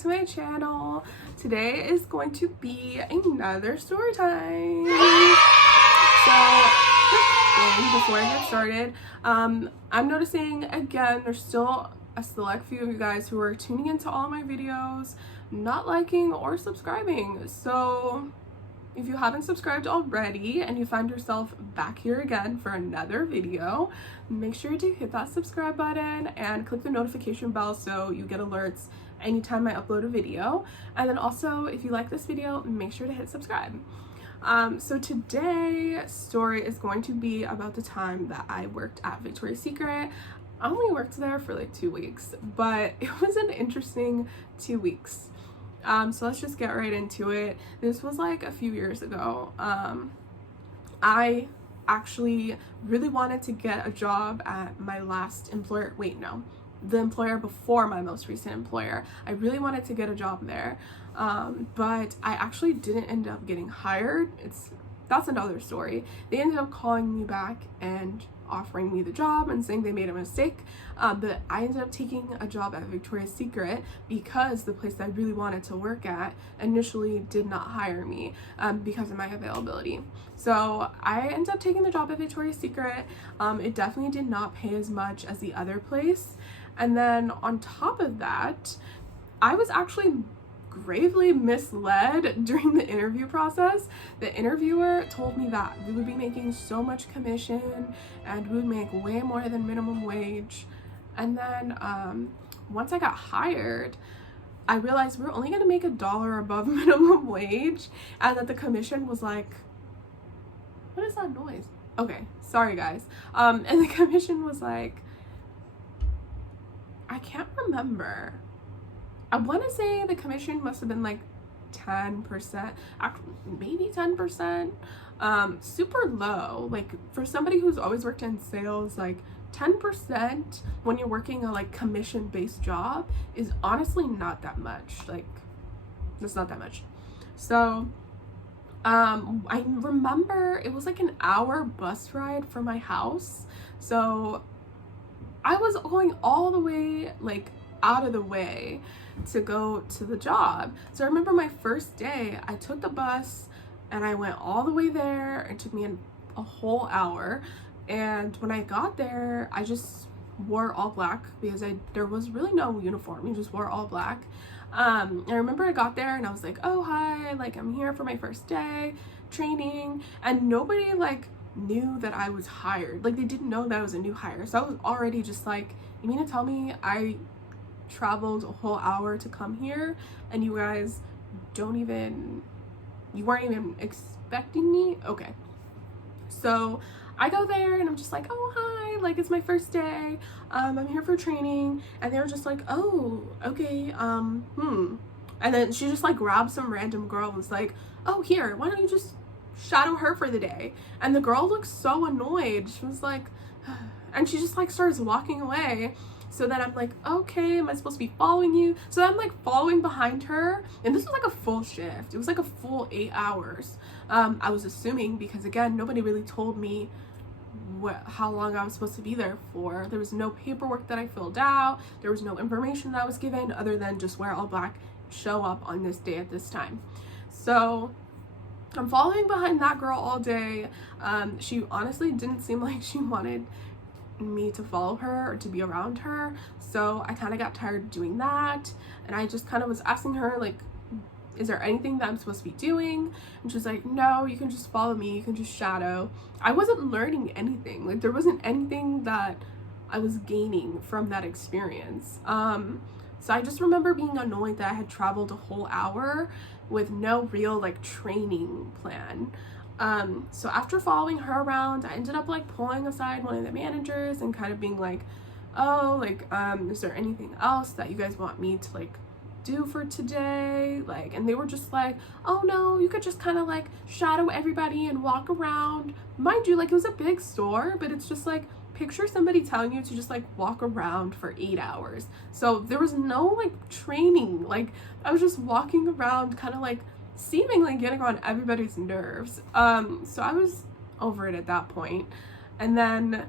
to my channel. Today is going to be another story time. So, before I get started, I'm noticing again there's still a select few of you guys who are tuning into all my videos, not liking or subscribing. So if you haven't subscribed already and you find yourself back here again for another video, make sure to hit that subscribe button and click the notification bell so you get alerts anytime I upload a video. And then also, if you like this video, make sure to hit subscribe. So today's story is going to be about the time that I worked at Victoria's Secret. I only worked there for like 2 weeks, but it was an interesting 2 weeks. So let's just get right into it. This was like a few years ago. I actually really wanted to get a job at my last employer. Wait, no, the employer before my most recent employer. I really wanted to get a job there, but I actually didn't end up getting hired. That's another story. They ended up calling me back and offering me the job and saying they made a mistake, but I ended up taking a job at Victoria's Secret because the place that I really wanted to work at initially did not hire me because of my availability. So I ended up taking the job at Victoria's Secret. It definitely did not pay as much as the other place, and then on top of that, I was actually gravely misled during the interview process. The interviewer told me that we would be making so much commission and we would make way more than minimum wage. And then once I got hired, I realized we were only going to make $1 above minimum wage, and that the commission was like, what is that noise? Okay, sorry guys. And the commission was like, I can't remember. I want to say the commission must have been like 10%, maybe 10%, super low. Like for somebody who's always worked in sales, like 10% when you're working a like commission-based job is honestly not that much. Like, it's not that much. So I remember it was like an hour bus ride from my house. So I was going all the way, like out of the way to go to the job. So I remember my first day, I took the bus and I went all the way there. It took me a whole hour. And when I got there, I just wore all black because there was really no uniform. You just wore all black. I remember I got there and I was like, oh, hi, like I'm here for my first day training. And nobody like knew that I was hired. Like they didn't know that I was a new hire. So I was already just like, you mean to tell me I traveled a whole hour to come here and you guys you weren't even expecting me? Okay. So I go there and I'm just like, oh, hi, like it's my first day. I'm here for training. And they were just like, oh, okay, And then she just like grabbed some random girl and was like, oh, here, why don't you just shadow her for the day? And the girl looked so annoyed. She was like, and she just like starts walking away. So then I'm like, okay, am I supposed to be following you? So I'm like following behind her, and this was like a full shift. It was like a full 8 hours. I was assuming because again, nobody really told me how long I was supposed to be there for. There was no paperwork that I filled out. There was no information that was given other than just wear all black, show up on this day at this time. So I'm following behind that girl all day. She honestly didn't seem like she wanted me to follow her or to be around her, so I kind of got tired of doing that, and I just kind of was asking her like, is there anything that I'm supposed to be doing? And she's like, no, you can just follow me, you can just shadow. I wasn't learning anything. Like there wasn't anything that I was gaining from that experience. So I just remember being annoyed that I had traveled a whole hour with no real like training plan. So after following her around, I ended up like pulling aside one of the managers and kind of being like, oh, like, is there anything else that you guys want me to like do for today? Like, and they were just like, oh no, you could just kind of like shadow everybody and walk around. Mind you, like it was a big store, but it's just like, picture somebody telling you to just like walk around for 8 hours. So there was no like training. Like I was just walking around kind of like seemingly getting on everybody's nerves. So I was over it at that point. And then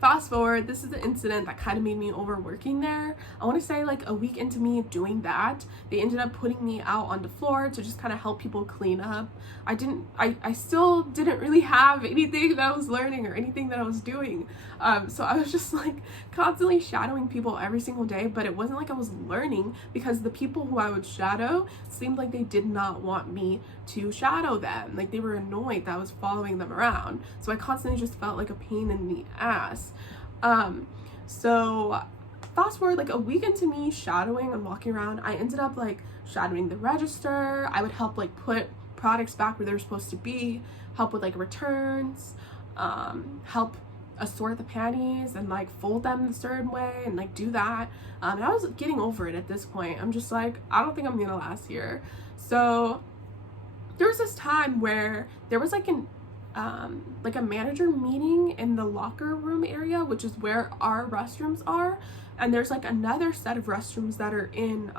fast forward, this is the incident that kind of made me overworking there. I want to say like a week into me doing that, they ended up putting me out on the floor to just kind of help people clean up. I still didn't really have anything that I was learning or anything that I was doing. So I was just like constantly shadowing people every single day, but it wasn't like I was learning because the people who I would shadow seemed like they did not want me to shadow them. Like they were annoyed that I was following them around. So I constantly just felt like a pain in the ass. So fast forward like a week into me shadowing and walking around, I ended up like shadowing the register. I would help like put products back where they're supposed to be, help with like returns, help assort the panties and like fold them a certain way and like do that. And I was getting over it at this point. I'm just like, I don't think I'm gonna last here. So there was this time where there was like a manager meeting in the locker room area, which is where our restrooms are, and there's like another set of restrooms that are in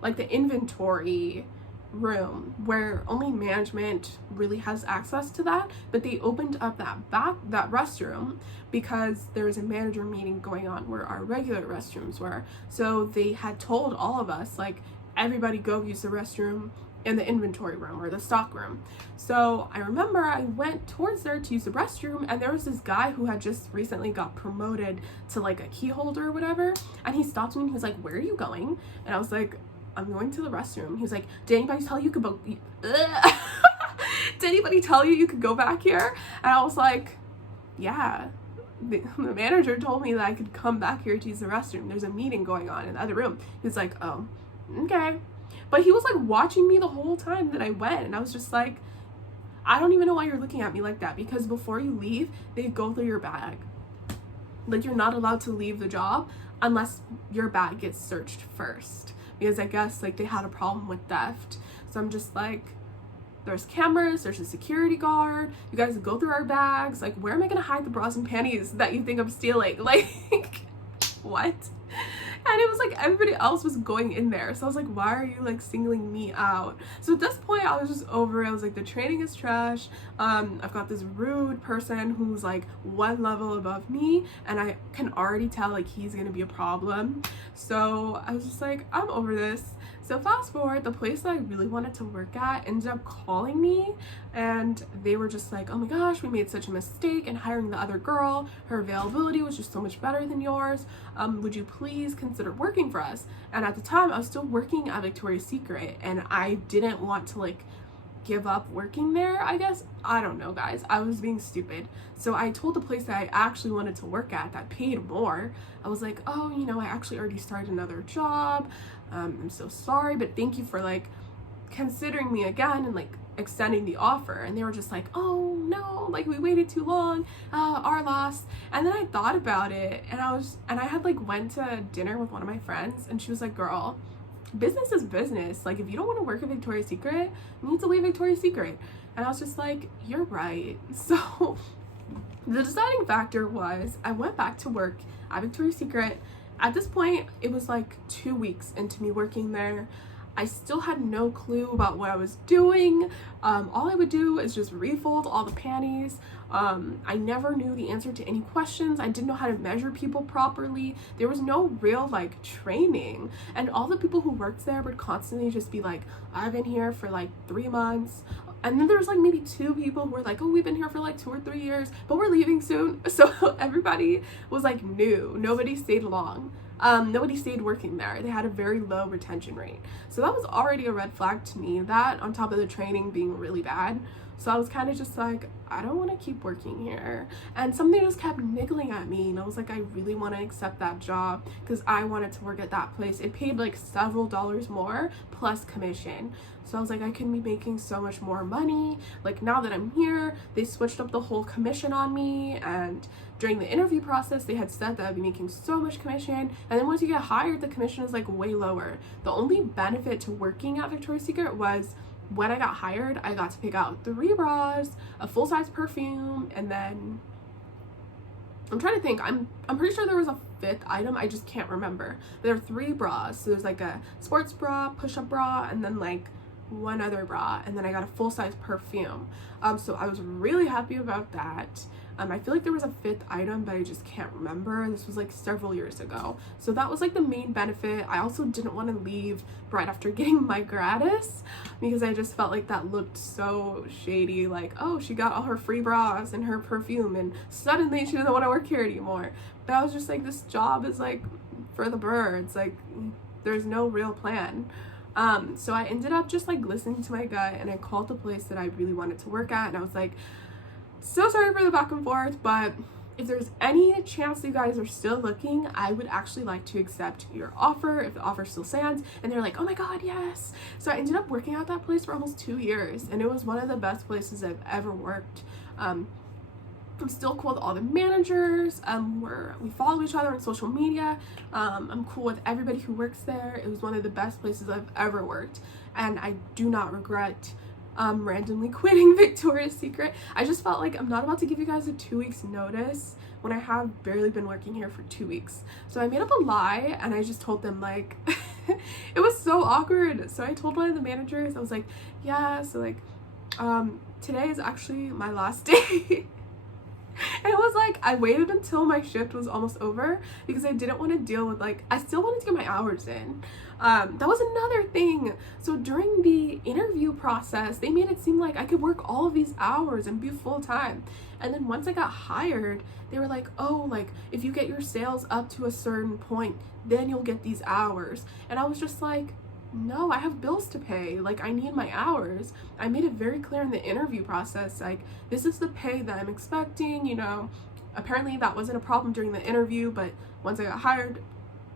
like the inventory room where only management really has access to that, but they opened up that restroom because there was a manager meeting going on where our regular restrooms were. So they had told all of us like, everybody go use the restroom in the inventory room or the stock room. So I remember I went towards there to use the restroom, and there was this guy who had just recently got promoted to like a key holder or whatever, and he stopped me and he was like, "Where are you going?" And I was like, "I'm going to the restroom." He was like, "Did anybody tell you could go did anybody tell you could go back here?" And I was like, "Yeah, the manager told me that I could come back here to use the restroom. There's a meeting going on in the other room." He was like, "Oh, okay." But he was like watching me the whole time that I went, and I was just like, I don't even know why you're looking at me like that, because before you leave, they go through your bag. Like, you're not allowed to leave the job unless your bag gets searched first, because I guess like they had a problem with theft. So I'm just like, there's cameras, there's a security guard, you guys go through our bags, like where am I gonna hide the bras and panties that you think I'm stealing? Like what? And it was like everybody else was going in there, so I was like, why are you like singling me out? So at this point I was just over it. I was like, the training is trash. I've got this rude person who's like one level above me, and I can already tell like he's gonna be a problem. So I was just like, I'm over this. So fast forward, the place that I really wanted to work at ended up calling me, and they were just like, "Oh my gosh, we made such a mistake in hiring the other girl. Her availability was just so much better than yours. Would you please consider working for us?" And at the time I was still working at Victoria's Secret, and I didn't want to like give up working there, I guess. I don't know, guys. I was being stupid. So I told the place that I actually wanted to work at that paid more. I was like, "Oh, you know, I actually already started another job. I'm so sorry, but thank you for like considering me again and like extending the offer." And they were just like, "Oh no, like we waited too long, our loss." And then I thought about it, and I had like went to dinner with one of my friends, and she was like, "Girl, business is business. Like if you don't want to work at Victoria's Secret, you need to leave Victoria's Secret." And I was just like, "You're right." So the deciding factor was I went back to work at Victoria's Secret. At this point, it was like 2 weeks into me working there. I still had no clue about what I was doing. All I would do is just refold all the panties. I never knew the answer to any questions. I didn't know how to measure people properly. There was no real like training. And all the people who worked there would constantly just be like, "I've been here for like 3 months." And then there was like maybe 2 people who were like, "Oh, we've been here for like 2 or 3 years, but we're leaving soon." So everybody was like new. Nobody stayed long. Nobody stayed working there. They had a very low retention rate. So that was already a red flag to me. That on top of the training being really bad. So I was kind of just like, I don't want to keep working here. And something just kept niggling at me, and I was like, I really want to accept that job because I wanted to work at that place. It paid like several dollars more plus commission. So I was like, I can be making so much more money. Like now that I'm here, they switched up the whole commission on me, and during the interview process they had said that I'd be making so much commission, and then once you get hired the commission is like way lower. The only benefit to working at Victoria's Secret was when I got hired, I got to pick out 3 bras, a full-size perfume, and then I'm trying to think. I'm pretty sure there was a 5th item. I just can't remember. There are 3 bras. So there's like a sports bra, push-up bra, and then like one other bra, and then I got a full-size perfume. So I was really happy about that. I feel like there was a fifth item, but I just can't remember. This was like several years ago. So that was like the main benefit. I also didn't want to leave right after getting my gratis because I just felt like that looked so shady. Like, oh, she got all her free bras and her perfume and suddenly she doesn't want to work here anymore. But I was just like, this job is like for the birds. Like, there's no real plan. So I ended up just like listening to my gut, and I called the place that I really wanted to work at, and I was like, so sorry for the back and forth, but if there's any chance you guys are still looking, I would actually like to accept your offer if the offer still stands. And they're like, oh my god, yes. So I ended up working at that place for almost 2 years, and it was one of the best places I've ever worked. I'm still cool with all the managers. We follow each other on social media. I'm cool with everybody who works there. It was one of the best places I've ever worked, and I do not regret randomly quitting Victoria's Secret. I just felt like I'm not about to give you guys a 2 weeks notice when I have barely been working here for 2 weeks. So I made up a lie, and I just told them, like, it was so awkward. So I told one of the managers, I was like, yeah, so like today is actually my last day. And it was like, I waited until my shift was almost over because I didn't want to deal with, like, I still wanted to get my hours in. That was another thing. So during the interview process, they made it seem like I could work all of these hours and be full-time. And then once I got hired, they were like, oh, like, if you get your sales up to a certain point, then you'll get these hours. And I was just like, no, I have bills to pay. Like, I need my hours. I made it very clear in the interview process, like, this is the pay that I'm expecting, you know. Apparently that wasn't a problem during the interview, but once I got hired,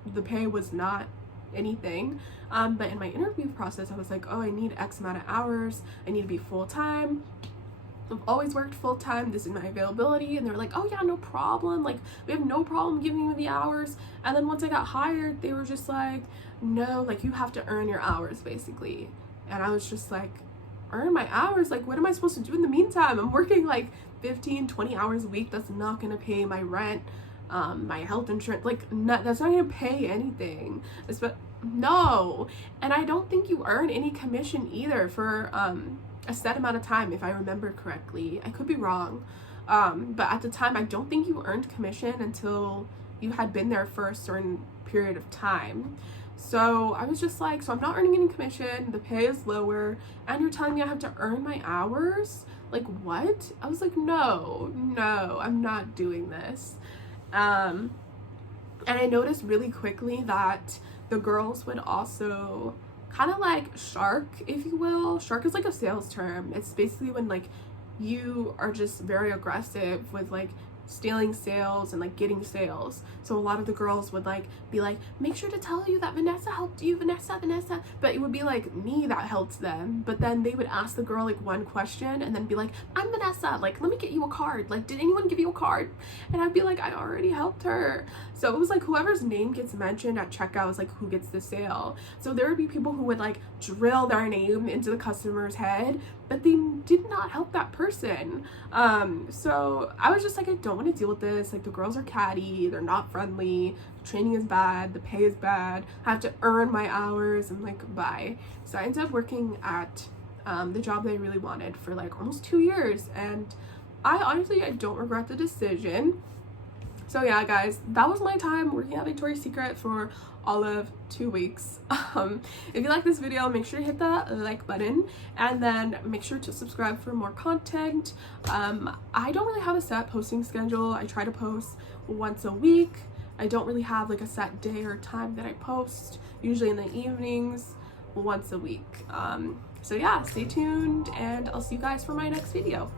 the pay was not anything. But in my interview process, I was like, oh, I need X amount of hours. I need to be full-time. I've always worked full-time. This is my availability. And they were like, oh yeah, no problem. Like, we have no problem giving you the hours. And then once I got hired, they were just like, no, like, you have to earn your hours, basically. And I was just like, earn my hours? Like, what am I supposed to do in the meantime? I'm working like 15, 20 hours a week. That's not going to pay my rent, my health insurance. Like, that's not going to pay anything. But no. And I don't think you earn any commission either for a set amount of time, if I remember correctly. I could be wrong. But at the time, I don't think you earned commission until you had been there for a certain period of time. So I was just like, so I'm not earning any commission, the pay is lower, and you're telling me I have to earn my hours? Like, what? I was like, no, I'm not doing this. And I noticed really quickly that the girls would also kind of like shark, if you will. Shark is like a sales term. It's basically when, like, you are just very aggressive with, like, stealing sales and, like, getting sales. So a lot of the girls would, like, be like, make sure to tell you that Vanessa helped you, Vanessa. But it would be like me that helped them. But then they would ask the girl, like, one question and then be like, I'm Vanessa, like, let me get you a card. Like, did anyone give you a card? And I'd be like, I already helped her. So it was like whoever's name gets mentioned at checkout is like who gets the sale. So there would be people who would, like, drill their name into the customer's head, but they did not help that person. So I was just like, I don't want to deal with this. Like, the girls are catty, they're not friendly, the training is bad, the pay is bad, I have to earn my hours. I'm like, bye. So I ended up working at the job that I really wanted for like almost 2 years, and I don't regret the decision. So yeah, guys, that was my time working at Victoria's Secret for all of 2 weeks. If you like this video, make sure to hit the like button, and then make sure to subscribe for more content. I don't really have a set posting schedule. I try to post once a week. I don't really have like a set day or time that I post, usually in the evenings, once a week. So yeah, stay tuned, and I'll see you guys for my next video.